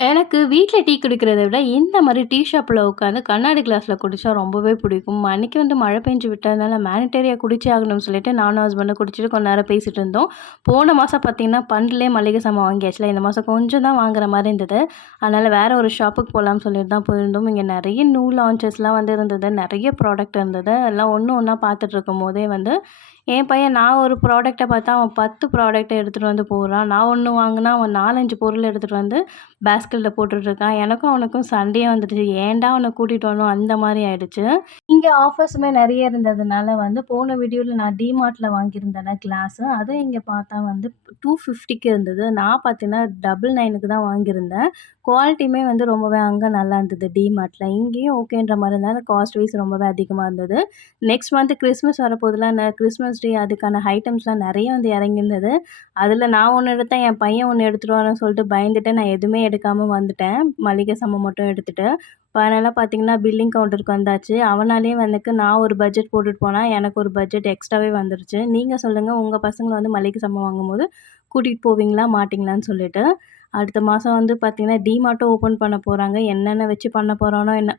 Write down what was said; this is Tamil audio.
எனக்கு வீட்டில் டீ குடிக்கிறத விட, இந்த மாதிரி டீ ஷாப்பில் உட்காந்து கண்ணாடி கிளாஸில் குடித்தா ரொம்பவே பிடிக்கும். அன்றைக்கி வந்து மழை பெஞ்சு விட்டதுனால மேனிட்டரியா குடிச்சே ஆகணும்னு சொல்லிட்டு நானும் ஹஸ்பண்டும் குடிச்சிட்டு கொஞ்ச நேரம் பேசிகிட்டு இருந்தோம். போன மாதம் பார்த்தீங்கன்னா, பண்டிலே மளிகை சாமான் வாங்கியாச்சுல. இந்த மாதம் கொஞ்சம் தான் வாங்குற மாதிரி இருந்தது. அதனால் வேறு ஒரு ஷாப்புக்கு போகலாம்னு சொல்லிட்டு தான் போயிருந்தோம். இங்கே நிறைய நியூ லான்ச்சஸ்லாம் வந்து இருந்தது. நிறைய ப்ராடக்ட் இருந்தது. எல்லாம் ஒன்று ஒன்றா பார்த்துட்டு இருக்கும்போதே வந்து, என் பையன் நான் ஒரு ப்ராடக்ட்ட பார்த்தா, அவன் பத்து ப்ராடக்ட்டை எடுத்துகிட்டு வந்து போடுறான். நான் ஒன்று வாங்கினா அவன் 4, 5 பொருள் எடுத்துகிட்டு வந்து பேஸ்கெட்டில் போட்டுட்ருக்கான். எனக்கும் அவனுக்கும் சண்டையே வந்துடுச்சு. ஏன்டா அவனை கூட்டிகிட்டு வரணும் அந்த மாதிரி ஆயிடுச்சு. இங்கே ஆஃபர்ஸுமே நிறைய இருந்ததுனால வந்து போன வீடியோவில் நான் டிமார்ட்டில் வாங்கியிருந்தேன் கிளாஸு, அதுவும் இங்கே பார்த்தா வந்து 250க்கு இருந்தது. நான் பார்த்தீங்கன்னா, 999க்கு தான் வாங்கியிருந்தேன். குவாலிட்டியுமே வந்து ரொம்பவே அங்கே நல்லா இருந்தது டிமார்ட்டில் இங்கேயும் ஓகேன்ற மாதிரி இருந்தால் காஸ்ட் வைஸ் ரொம்பவே அதிகமாக இருந்தது. நெக்ஸ்ட் மந்த் கிறிஸ்மஸ் வரப்போதெல்லாம் நான் கிறிஸ்மஸ் டே அதுக்கான ஐட்டம்ஸ்லாம் நிறைய வந்து இறங்கியிருந்தது. அதில் நான் ஒன்று எடுத்தேன், என் பையன் ஒன்று எடுத்துகிட்டு வரான்னு சொல்லிட்டு பயந்துட்டு நான் எதுவுமே எடுக்காமல் வந்துட்டேன். மளிகை சாமான் மட்டும் எடுத்துவிட்டு இப்போ அதனால் பார்த்தீங்கன்னா, பில்லிங் கவுண்டருக்கு வந்தாச்சு. அவனாலேயே வந்துக்கு நான் ஒரு பட்ஜெட் போட்டுட்டு போனால் எனக்கு ஒரு பட்ஜெட் எக்ஸ்ட்ராவே வந்துருச்சு. நீங்கள் சொல்லுங்கள் உங்கள் பசங்களை வந்து மளிகை சாமான் வாங்கும்போது கூட்டிகிட்டு போவீங்களா? மாட்டிங்களான்னு சொல்லிட்டு. அடுத்த மாதம் வந்து பார்த்தீங்கன்னா, டிமார்ட்டும் ஓப்பன் பண்ண போகிறாங்க என்னென்ன வச்சு பண்ண போகிறானோ என்ன